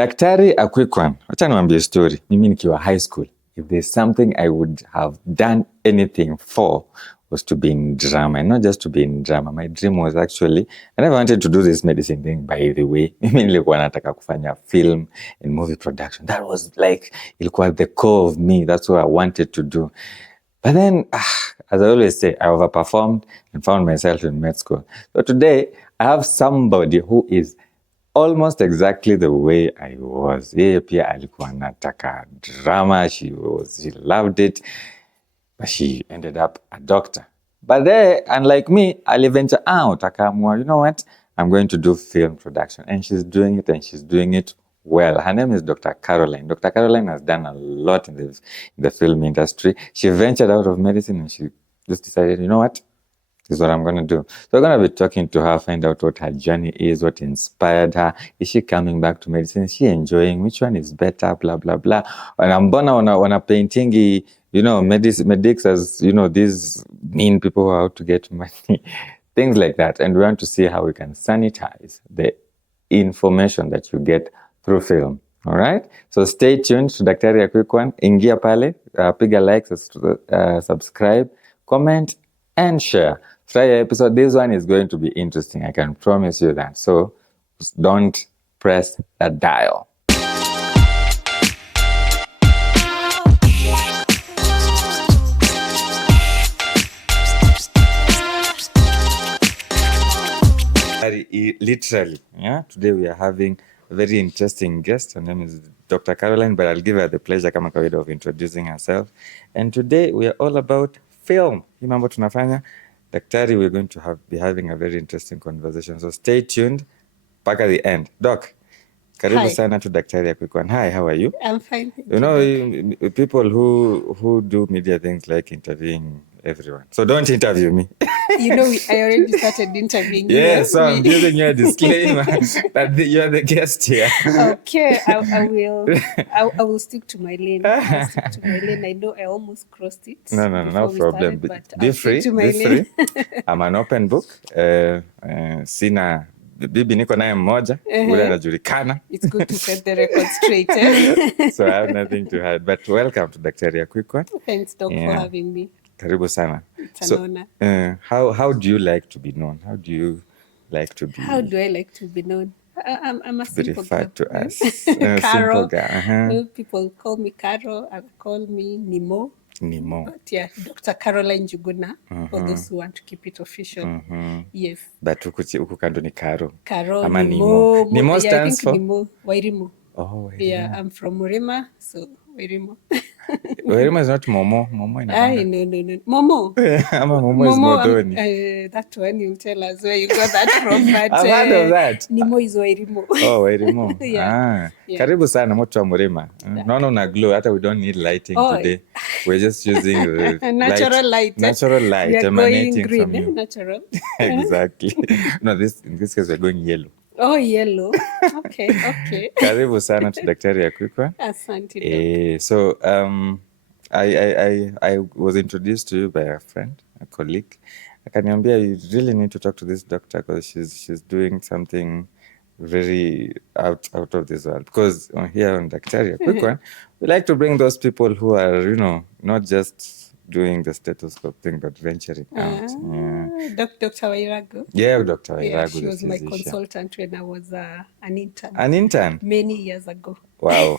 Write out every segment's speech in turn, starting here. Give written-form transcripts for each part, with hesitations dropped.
Daktari, a quick one. Wacha niwaambie story. Mimi nikiwa high school, if there's something I would have done anything for was to be in drama. And not just to be in drama. My dream was actually, I never wanted to do this medicine thing, by the way. Mimi nilikuwa nataka kufanya film and movie production. That was like, ilikuwa the core of me. That's what I wanted to do. But then, as I always say, I overperformed and found myself in med school. So today, I have somebody who is almost exactly the way I was. Yeye pia alikuwa anataka drama. She loved it. But she ended up a doctor. But there, unlike me, aliventure out. Akaamua, you know what? I'm going to do film production. And she's doing it, and she's doing it well. Her name is Dr. Caroline. Dr. Caroline has done a lot in the film industry. She ventured out of medicine, and she just decided, you know what? This is what I'm going to do. So we're going to be talking to her, find out what her journey is, what inspired her. Is she coming back to medicine? Is she enjoying? Which one is better? Blah, blah, blah. And I'm on a painting, you know, medics as, you know, these mean people who are out to get money. Things like that. And we want to see how we can sanitize the information that you get through film. All right? So stay tuned to Daktari, a quick one. Ingia pale, piga like, subscribe, comment, and share. Try your episode. This one is going to be interesting. I can promise you that. So don't press that dial. Literally, yeah. Today we are having a very interesting guest. Her name is Dr. Caroline, but I'll give her the pleasure kama kawaida of introducing herself. And today we are all about film. Hii mambo tunafanya. Daktari, we're going to be having a very interesting conversation. So stay tuned mpaka the end. Doc, karibu sana to Daktari ya quick one. Hi, how are you? I'm fine. You know, people who do media things like interviewing everyone. So don't interview me. You know, I already started interviewing you. Yes, so I'm giving you a disclaimer that you're the guest here. Okay, I will stick to my lane. I'll stick to my lane. I know I almost crossed it. No problem. Be free. I'm an open book. Sina bibi niko naye mmoja, ule anajulikana. It's good to set the record straight. So I have nothing to hide. But welcome to Daktari, a quick one. Thanks, Doc, for having me. Karibu sana. It's an honor. How do you like to be known? How do you like to be? How do I like to be known? I'm a simple girl. To us. Caro. Simple girl. People call me Caro. Call me Nimo. But yeah, Dr. Caroline Njuguna, for those who want to keep it official. Yes. But huku kando ni Caro. Caro, Ama Nimo. Nimo stands for? Nimo, Wairimu. Oh, Wairimu. Yeah, I'm from Murima, so Wairimu. Wairimu is not Momo. Momo no. Momo. Ama Momo is Modoni. That one you'll tell us where you got that from. But, I've heard of that. Nimo is Wairimu. Oh, Wairimu. Yeah. Karibu sana moto wa Murima. Naona una glow, hata we don't need lighting today. We're just using the natural light. Natural light we are emanating going green, from you. Natural. Exactly. No, in this case we're going yellow. Oh, yellow. Okay. Karibu sana to Daktari ya quick one. Asante. So I was introduced to you by a friend, a colleague. Akaniambia, you really need to talk to this doctor because she's doing something very out of this world. Because here on Daktari, a quick one, we like to bring those people who are, you know, not just doing the stethoscope thing, but venturing out. Dr. Wairagu. Yeah, Dr. Wairagu. Yeah, she was my consultant when I was an intern. An intern? Many years ago. Wow.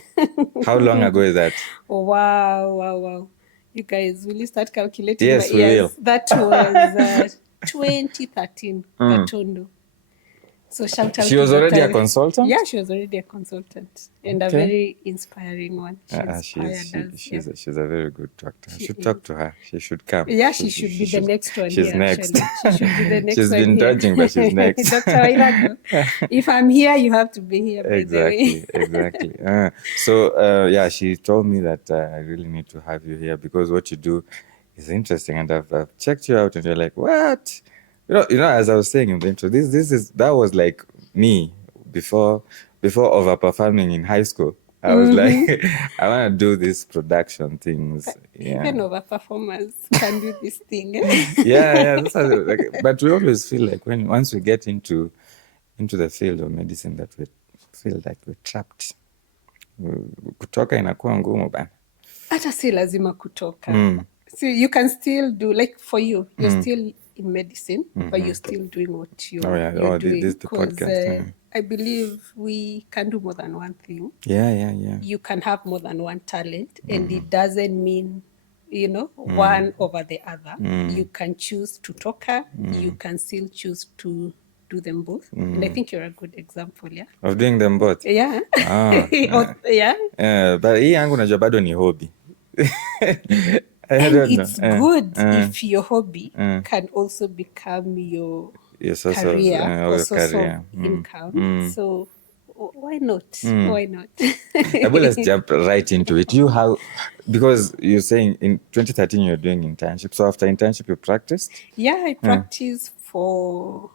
How long ago is that? Wow. You guys, will you start calculating? Yes, we will. That was 2013. Gatondo. So shout out. She was already a consultant? Yeah, she was already a consultant. And a very inspiring one. She's a very good doctor. I should talk to her. She should come. Yeah, she should be the next one. She's here, next. She should be the next she's one. She's been dodging, but she's next. Dr. Wairagu. If I'm here, you have to be here. Exactly. So she told me that I really need to have you here because what you do is interesting. And I've checked you out and you're like, what? You know, as I was saying in the intro, that was like me before overperforming in high school. I was like, I want to do these production things. Even overperformers can do this thing. Yeah. But we always feel like once we get into the field of medicine that we feel like we're trapped. kutoka inakuwa ngumu bana. Hata si lazima kutoka. So you can still do, like for you, you're still in medicine, but you're still doing what you're doing. This the podcast. I believe we can do more than one thing. Yeah. You can have more than one talent, and it doesn't mean, one over the other. You can choose to talker. You can still choose to do them both. And I think you're a good example, yeah? Of doing them both? Yeah. Yeah. But hii yangu najua bado ni hobby. And it's good if your hobby can also become your career or source of income. So why not? Why not? Let's jump right into it. Because you're saying in 2013 you're doing internship. So after internship you practiced? Yeah, I practiced for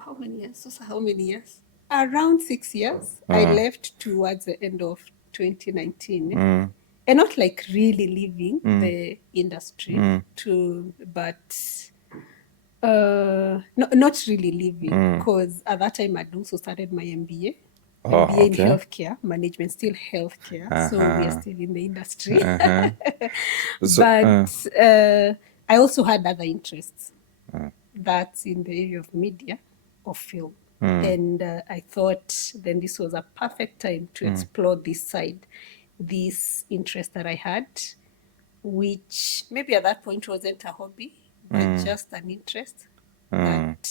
how many years? How many years? Around 6 years. I left towards the end of 2019. And not like really leaving the industry but not really leaving, because at that time I'd also started my MBA. In healthcare management, still healthcare. So we are still in the industry. But I also had other interests. That's in the area of media or film. And I thought then this was a perfect time to explore this side, this interest that I had, which maybe at that point wasn't a hobby, but just an interest that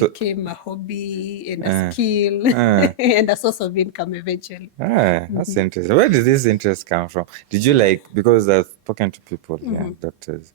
became a hobby and a skill and a source of income eventually. That's interesting. Where did this interest come from? Did you because I've spoken to people, doctors,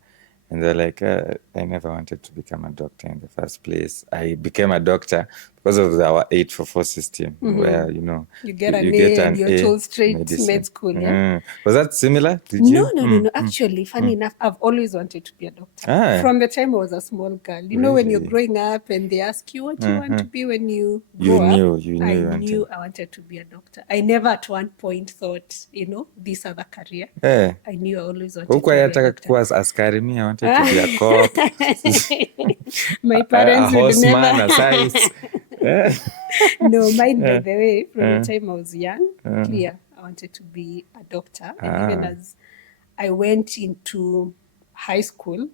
and they're like, I never wanted to become a doctor in the first place. I became a doctor because of our 844 system, where, you get an A and you're told straight med school, yeah? Was that similar? No. Actually, funny enough, I've always wanted to be a doctor. From the time I was a small girl. You know, when you're growing up and they ask you what you want to be when you grow up, I knew I wanted to be a doctor. I never at one point thought, this other career. I knew I always wanted to be a doctor. Askari, me, I wanted to be a cop. My parents would never. A science. No, mine, by the way, from the time I was young, clear, I wanted to be a doctor. And even as I went into high school,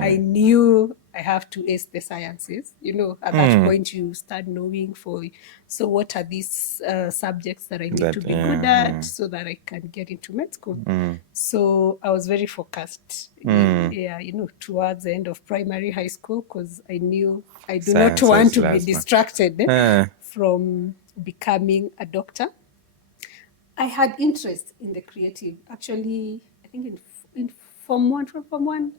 I knew I have to ace the sciences. At that point, you start knowing so what are these subjects that I need to be good at so that I can get into med school. So I was very focused, towards the end of primary high school, because I knew I do not want to be distracted from becoming a doctor. I had interest in the creative. Actually, I think in Form 1,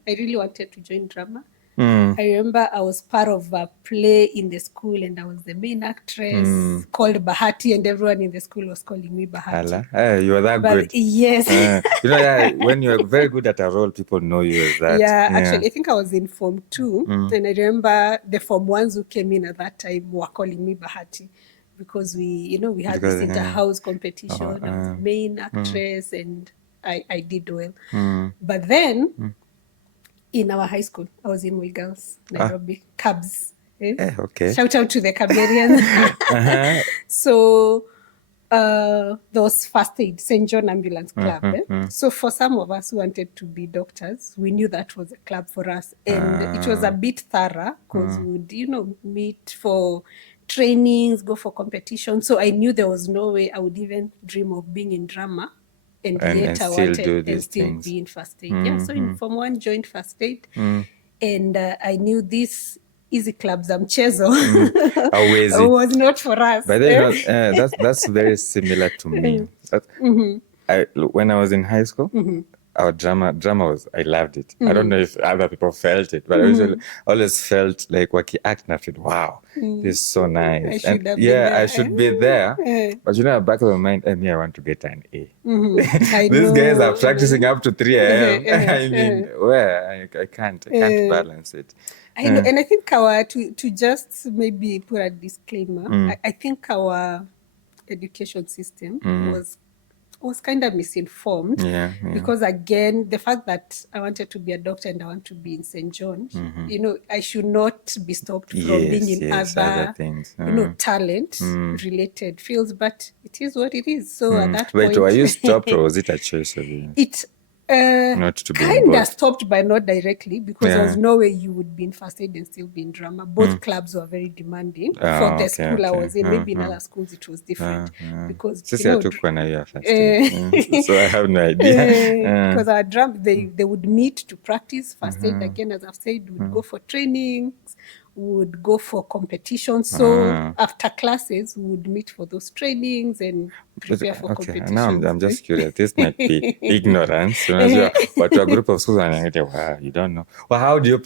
I really wanted to join drama. I remember I was part of a play in the school and I was the main actress called Bahati, and everyone in the school was calling me Bahati. You were that good. Yes. When you're very good at a role, people know you as that. Yeah, actually, I think I was in Form 2 and I remember the Form 1s who came in at that time were calling me Bahati because we had this inter-house competition. I was the main actress and I did well. But then in our high school, I was in Moi Girls, Nairobi, Cubs. Okay. Shout out to the Caberians. So there was First Aid, St. John Ambulance Club. So for some of us who wanted to be doctors, we knew that was a club for us. And it was a bit thorough because we would, meet for trainings, go for competition. So I knew there was no way I would even dream of being in drama. And yet I wanted and still be in First Aid. Yeah, so in Form 1, joined First Aid. And I knew this easy clubs mchezo was not for us. But that's very similar to me. When I was in high school, our drama was, I loved it. I don't know if other people felt it, but I always felt like waki act and I felt, wow, this is so nice. I should be there. But back of my mind, I want to get an A. These guys are practicing up to 3 a.m. I mean, where I can't balance it. I know, and I think to just maybe put a disclaimer, I think our education system was was kind of misinformed. Yeah. Because again, the fact that I wanted to be a doctor and I want to be in St. John's, I should not be stopped from being in other things. talent related fields, but it is what it is. So at that Wait, point, were you stopped or was it a choice of yours? It Not to be in kind of both? stopped, but not directly, because there was no way you would be in first aid and still be in drama. Both clubs were very demanding for the school I was in. Maybe in other schools it was different because hatukuwa na hiyo first aid. So I have no idea. because our drum they would meet to practice first aid again. As I've said, would go for trainings, would go for competitions. So after classes, we would meet for those trainings and prepare for competitions. Now I'm just curious. This might be ignorance. But to a group of schools, wow, you don't know. Well, how do you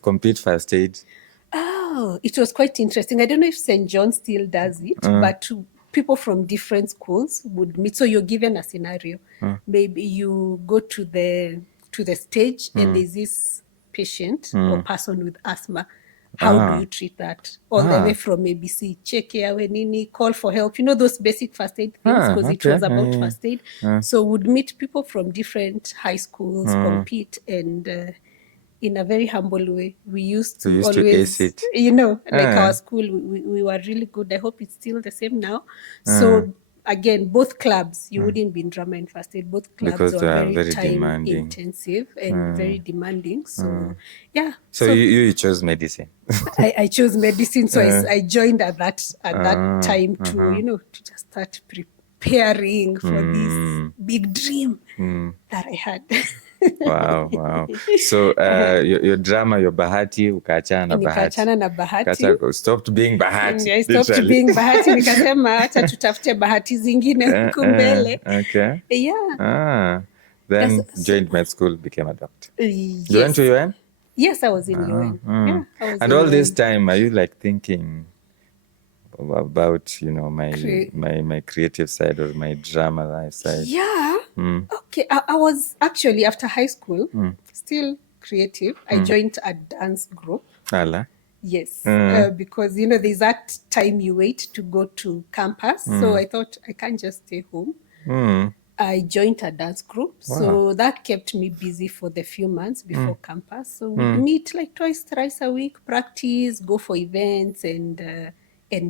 compete first aid? Oh, it was quite interesting. I don't know if St. John still does it, but people from different schools would meet. So you're given a scenario. Maybe you go to the stage and there's this patient or person with asthma. How do you treat that? All the way from ABC, check airway, nini, call for help. Those basic first aid things, because it was about first aid. So would meet people from different high schools, compete, and in a very humble way. We used to always, to ace it. Our school, we were really good. I hope it's still the same now. So again, both clubs, you wouldn't be in drama and first aid. Both clubs because were very time demanding. Intensive and very demanding. So yeah. So you chose medicine. I chose medicine. So I joined at that time to just start preparing for this big dream that I had. Wow. So your drama, your bahati, ukaachana na bahati. Nikaachana na bahati. Stopped being bahati. I stopped being bahati. Nikasema acha tutafute bahati zingine huku mbele. Okay. Yeah. Then joined med school, became a doctor. Yes. You went to UN? Yes, I was in UN. Yeah, I was and in all UN. this time, are you like thinking about my creative side or my drama side? Yeah. Okay. I was actually, after high school, still creative. I joined a dance group. Ala. Yes, because there's that time you wait to go to campus. So I thought I can't just stay home. I joined a dance group. Wow. So that kept me busy for the few months before campus. So we'd meet like twice, thrice a week, practice, go for events and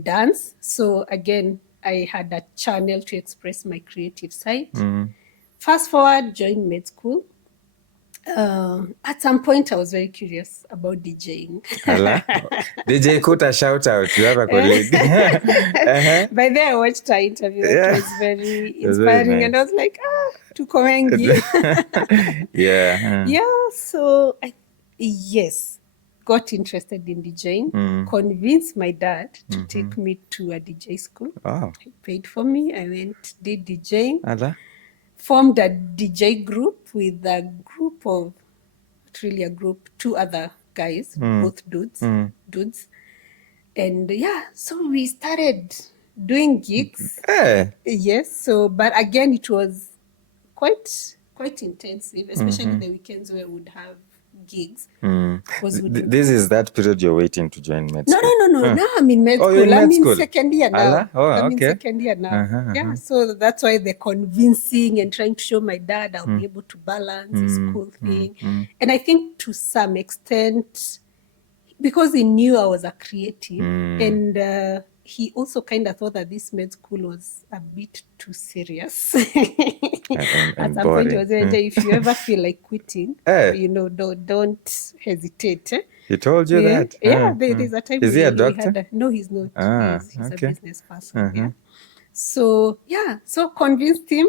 dance. So again, I had a channel to express my creative side. Fast forward, joined med school. At some point, I was very curious about DJing. DJ Kuta, shout out. You have a colleague. By then, I watched her interview. It was very inspiring. Very nice. And I was like, tuko wengi. Yeah, so got interested in DJing, convinced my dad to take me to a DJ school. Oh. He paid for me. I went, did DJing. Ala. Formed a DJ group with a group of, not really a group, two other guys, both dudes. And so we started doing gigs. Yes, so, but again, it was quite intensive, especially the weekends where we would have gigs. This is that period you're waiting to join med school? No. Now I'm in med school. I'm in second year now. I'm in second year now. Yeah, so that's why the convincing and trying to show my dad I'll be able to balance the school thing. And I think to some extent, because he knew I was a creative and he also kind of thought that this med school was a bit too serious. At some point, he was saying, if you ever feel like quitting, don't hesitate. He told you that? Yeah, there's a time. Is he a doctor? No, he's not. He's a business person. So convinced him,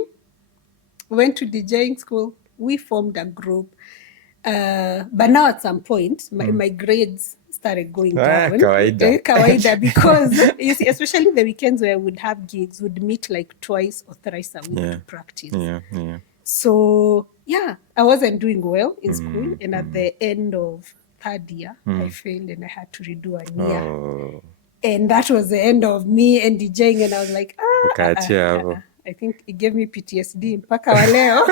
went to DJing school. We formed a group. But now at some point, my grades started going down. Kawaida. Because you see, especially the weekends where I would have gigs, would meet like twice or thrice a week to practice. Yeah. So I wasn't doing well in school, and at the end of third year, I failed and I had to redo a year. And that was the end of me and DJing, and I was like, I think it gave me PTSD. Mpaka wa leo.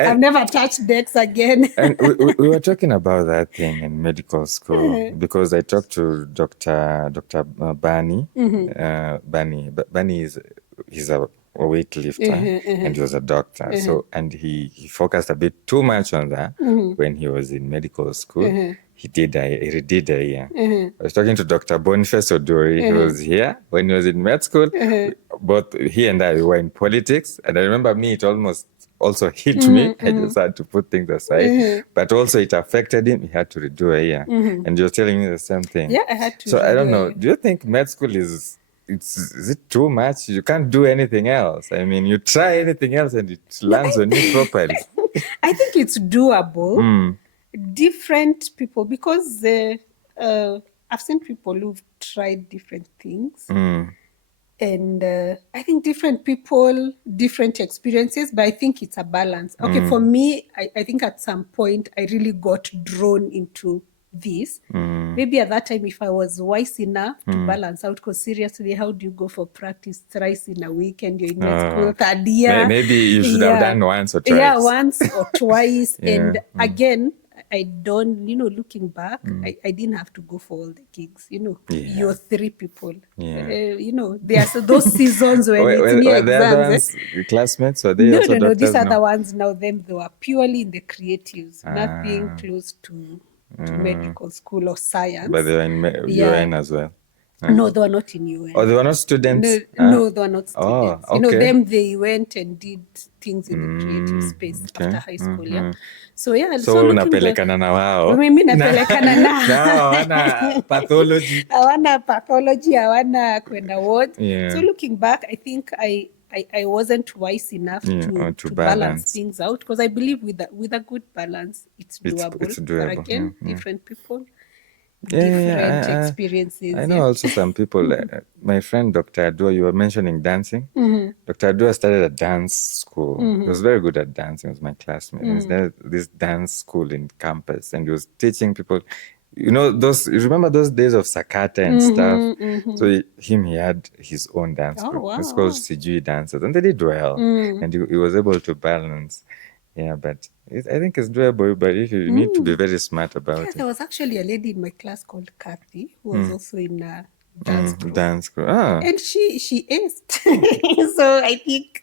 I've never touched decks again. And we were talking about that thing in medical school because I talked to Dr. Bani. Bani is he's a a weightlifter and he was a doctor. So, and he focused a bit too much on that when he was in medical school. He redid a year. I was talking to Dr. Boniface Odori. He was here when he was in med school. Both he and I were in politics. And I remember it almost also hit me. I just had to put things aside. But also it affected him. He had to redo a year. And you're telling me the same thing. Yeah, I had to. So I don't know. Do you think med school is it too much? You can't do anything else. I mean, you try anything else and it lands on you properly. I think it's doable. Different people, because I've seen people who've tried different things. And I think different people, different experiences, but I think it's a balance. Okay, for me, I think at some point I really got drawn into this. Maybe at that time, if I was wise enough to balance out, because seriously, how do you go for practice thrice in a week and you're in med school third year? Maybe you should have done once or twice. Yeah, once or twice. And again, I don't, looking back, I didn't have to go for all the gigs. You're three people. There's those seasons when it's near exams. The other ones, classmates, or they also No, these are the ones now. They were purely in the creatives, nothing close to medical school or science. But they were in UN as well. No, they were not in UN. Oh, they were not students? No, they were not students. Oh, okay. They went and did things in the creative space after high school, yeah. So unapelekana na wao. Mimi napelekana na. Hawana pathology. Hawana pathology, hawana kwenda ward. So looking back, I think I wasn't wise enough to balance things out, because I believe with a good balance, it's doable. It's doable. But again, different people. Different experiences. I know also some people, my friend Dr. Adua, you were mentioning dancing. Dr. Adua started a dance school. He was very good at dancing. He was my classmate. He started this dance school in campus, and he was teaching people, you remember those days of Sakata and stuff? So he had his own dance group. Wow. It's called Sijui Dancers, and they did well. And he was able to balance. Yeah, but I think it's doable, but you need to be very smart about it. There was actually a lady in my class called Kathy, who was also in a dance group. And she aced. So I think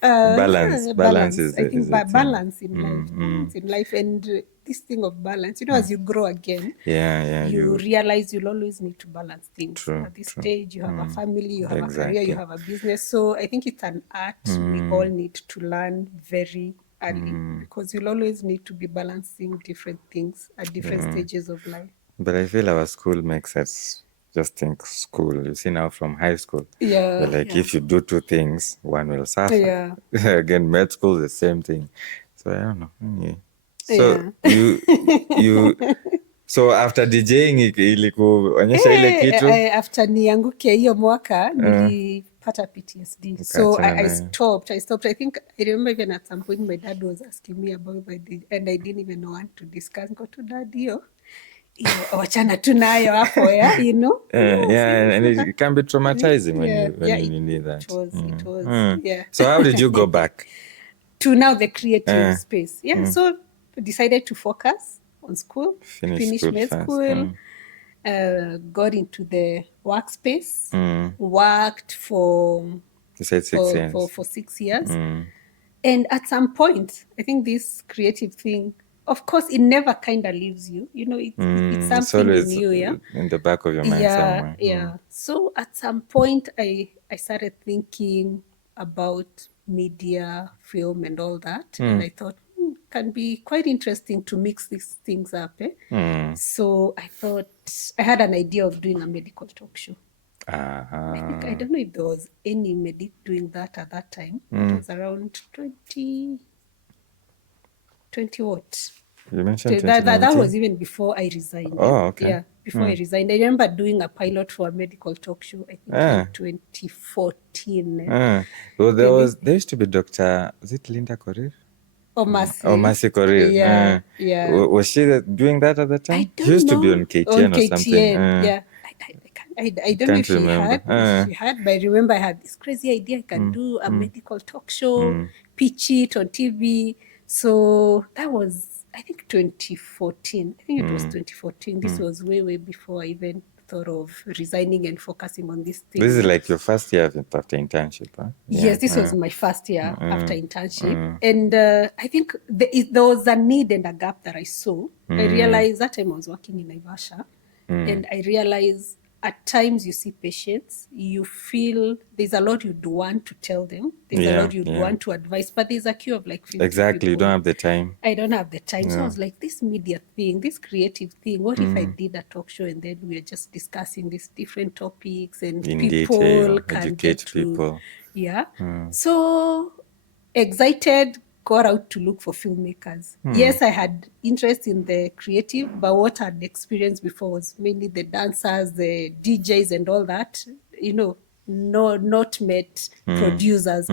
balance is balance in life. Balance in life, and this thing of balance, as you grow again, you realize you'll always need to balance things. At this stage, you have a family, you have a career, you have a business. So I think it's an art we all need to learn very early, because you'll always need to be balancing different things at different stages of life. But I feel our school makes us just think school. You see now from high school, if you do two things, one will suffer. Again, med school, the same thing. So I don't know. Anyway. So you so after DJing ilikuonyesha ile kitu? After nianguke hiyo mwaka nilipata PTSD. So I stopped. I think I remember even at some point my dad was asking me about my DJ, and I didn't even want to discuss. Go to dad, wachana tunayo hapo, and it can be traumatizing when you need that. It was. So how did you go back to now the creative space? So decided to focus on school, finish med school, got into the workspace, worked for 6 years. For 6 years. And at some point, I think this creative thing, of course, it never kind of leaves you. It's something it's in you, in the back of your mind somewhere. So at some point, I started thinking about media, film, and all that. And I thought, can be quite interesting to mix these things up. So I thought, I had an idea of doing a medical talk show. I don't know if there was any medic doing that at that time. It was around 20 what? You mentioned that was even before I resigned. Oh, okay. Yeah, before I resigned. I remember doing a pilot for a medical talk show, I think in 2014. Well, there used to be Dr. Was it Linda Korir? Mercy Korir. Yeah. Was she doing that at the time? I don't She used know. to be on KTN or something. Yeah. I don't know if she had, but I remember I had this crazy idea. I can do a medical talk show, pitch it on TV. So that was, I think, 2014. I think it was 2014. This was way before I even thought of resigning and focusing on this thing. This is like your first year after internship, huh? Yes, this was my first year after internship. And I think there was a need and a gap that I saw. I realized that time I was working in Naivasha, and I realized at times you see patients, you feel there's a lot you'd want to tell them. There's a lot you'd want to advise, but there's a queue of like 50 Exactly, people. you don't have the time. I don't have the time. So I was like, this media thing, this creative thing, what if I did a talk show and then we are just discussing these different topics and In people detail, can educate get to, people. Yeah. So excited, got out to look for filmmakers. Yes, I had interest in the creative, but what I'd experienced before was mainly the dancers, the DJs and all that, you know, not met producers.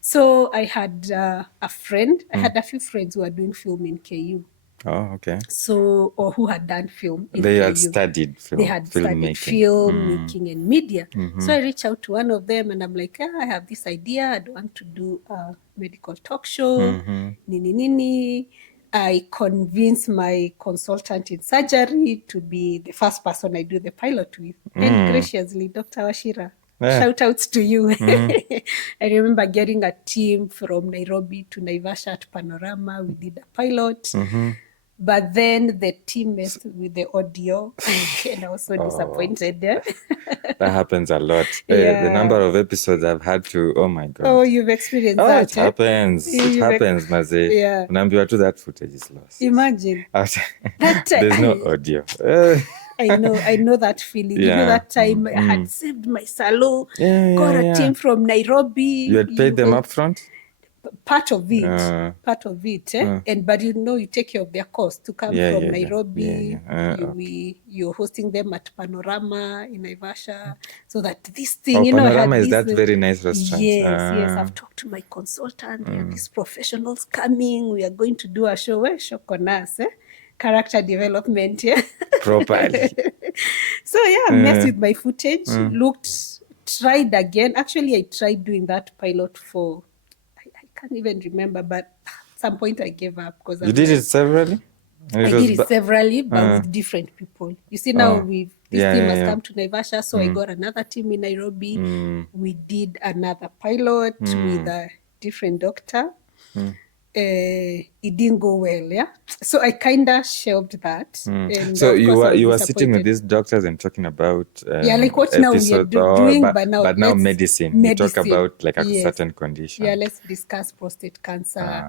So I had a friend, I had a few friends who were doing film in KU. Oh, okay. So, or who had done film in They KU. had studied film. They had studied filmmaking and media. So I reached out to one of them and I'm like, I have this idea. I'd want to do a medical talk show. Nini. I convinced my consultant in surgery to be the first person I do the pilot with. And graciously, Dr. Washira, shout outs to you. I remember getting a team from Nairobi to Naivasha at Panorama. We did a pilot. But then the team messed with the audio and I was so disappointed. That happens a lot. The number of episodes I've had to, oh my God. Oh, you've experienced that. It happens. It happens, Maze. Yeah. Unaambiwa tu that footage is lost. Imagine. There's no audio. I know that feeling. You know, that time I had saved my salo, got a team from Nairobi. You had paid them up front? Part of it, and but you know, you take care of their cost to come from Nairobi. You're hosting them at Panorama in Naivasha, so that this thing, you know, Panorama is that very nice restaurant. Yes. I've talked to my consultant. There are these professionals coming. We are going to do a show. Where shock on us, character development, properly. So messed with my footage. Tried again. Actually, I tried doing that pilot for. Can't even remember, but at some point I gave up because you did it severally. I did it severally, but with different people. You see, now this team has come to Naivasha, so I got another team in Nairobi. We did another pilot with a different doctor. It didn't go well, so I kind of shelved that. And so you were sitting with these doctors and talking about like what now we are doing, but now medicine. You talk about like a certain condition. Let's discuss prostate cancer.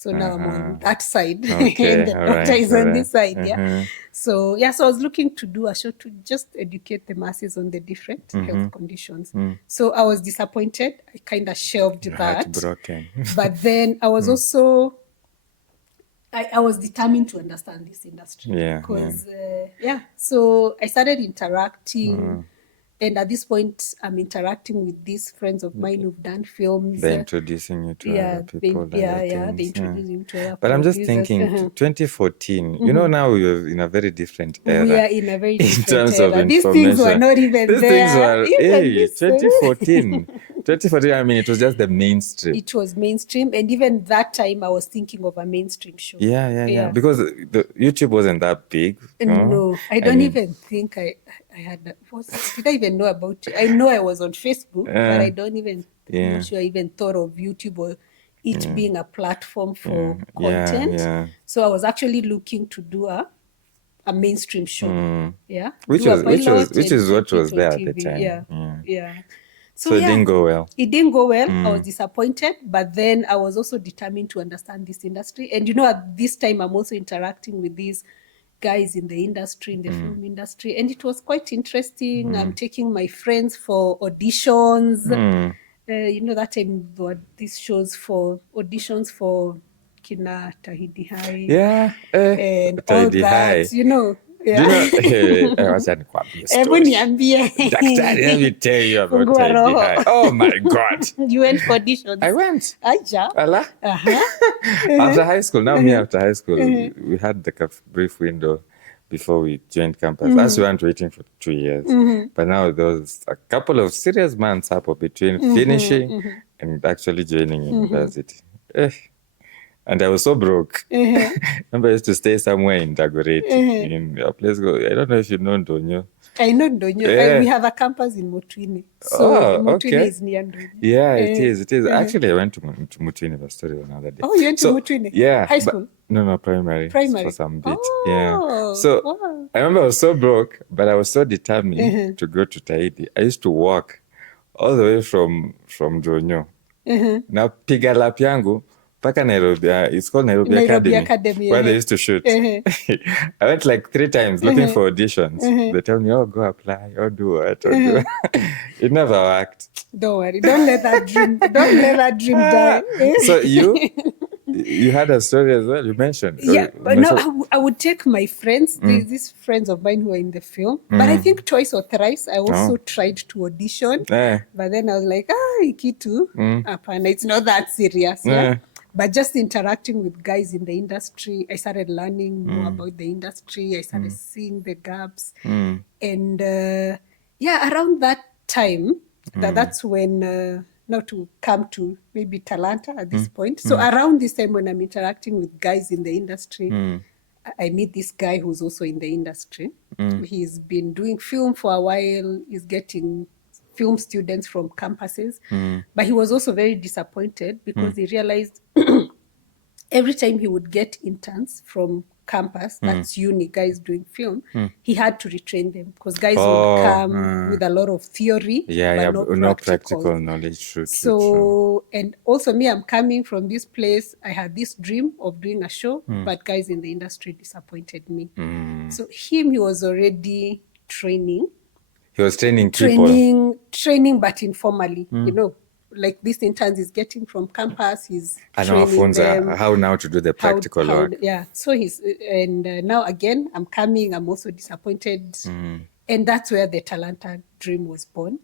So now I'm on that side, Okay, and the doctor is on this side. So so I was looking to do a show to just educate the masses on the different health conditions. So I was disappointed. I kind of shelved that. Heartbroken. But then I was also, I was determined to understand this industry. Because so I started interacting. And at this point, I'm interacting with these friends of mine who've done films. They're introducing you to other people. They introduce you to other But I'm just producers. thinking, 2014, you know, now we're in a very different era. We are in a very different terms era. of These things were not even These there. things were, 2014. 2014, I mean, it was just the mainstream. It was mainstream. And even that time, I was thinking of a mainstream show. Yeah. Because the YouTube wasn't that big. No, I don't even think I had that. Did I even know about it? I know I was on Facebook, but I don't even, I'm not sure I even thought of YouTube or it being a platform for content. So I was actually looking to do a mainstream show. Which is what was there at the time. So it didn't go well. It didn't go well. I was disappointed, but then I was also determined to understand this industry. And you know, at this time, I'm also interacting with these guys in the industry, in the film industry, and it was quite interesting. I'm taking my friends for auditions. You know, that time there were these shows for auditions for Kina Tahidi High. And all Tahidi that, High. you know. Wacha nikwambie story. Daktari, let me tell you about Tahidi High. Oh my God. You went for auditions? I went. Aja. Allah. After high school, after high school, we had like a brief window before we joined campus. As we weren't waiting for 2 years. But now there was a couple of serious months up between finishing and actually joining university. And I was so broke. Remember, I used to stay somewhere in Dagoretti, in a place called, I don't know if you know Ndonyo. I know Ndonyo. We have a campus in Mutwini. So Mutwini is near Ndonyo. Yeah, it is. Actually, I went to Mutwini, the story another day. Oh, you went to Mutwini? Yeah. High school? No, primary. For some bit. Oh, yeah. So wow. I remember I was so broke, but I was so determined to go to Tahidi. I used to walk all the way from Ndonyo. Now, piga lap yangu, paka Nairobi, it's called Nairobi Academy, where they used to shoot. I went like 3 times looking for auditions. They tell me, oh, go apply, or do what, or do. It never worked. Don't worry, don't let that dream die. So you had a story as well, you mentioned. Yeah, but no, I would take my friends, these friends of mine who are in the film, but I think twice or thrice I also tried to audition, but then I was like, ikitu, apana, it's not that serious. But just interacting with guys in the industry, I started learning more about the industry. I started seeing the gaps. And around that time, that's when, now to come to maybe Talanta at this point. So around this time when I'm interacting with guys in the industry, I meet this guy who's also in the industry. He's been doing film for a while. He's getting film students from campuses. But he was also very disappointed because he realized every time he would get interns from campus, that's uni guys doing film, he had to retrain them because guys would come with a lot of theory, but no practical knowledge. True. And also me, I'm coming from this place. I had this dream of doing a show, but guys in the industry disappointed me. So he was already training. He was training people. Training, but informally, like these interns he's getting from campus, he's training them how now to do the practical work. Yeah, so now again, I'm coming, I'm also disappointed. And that's where the Talanta dream was born.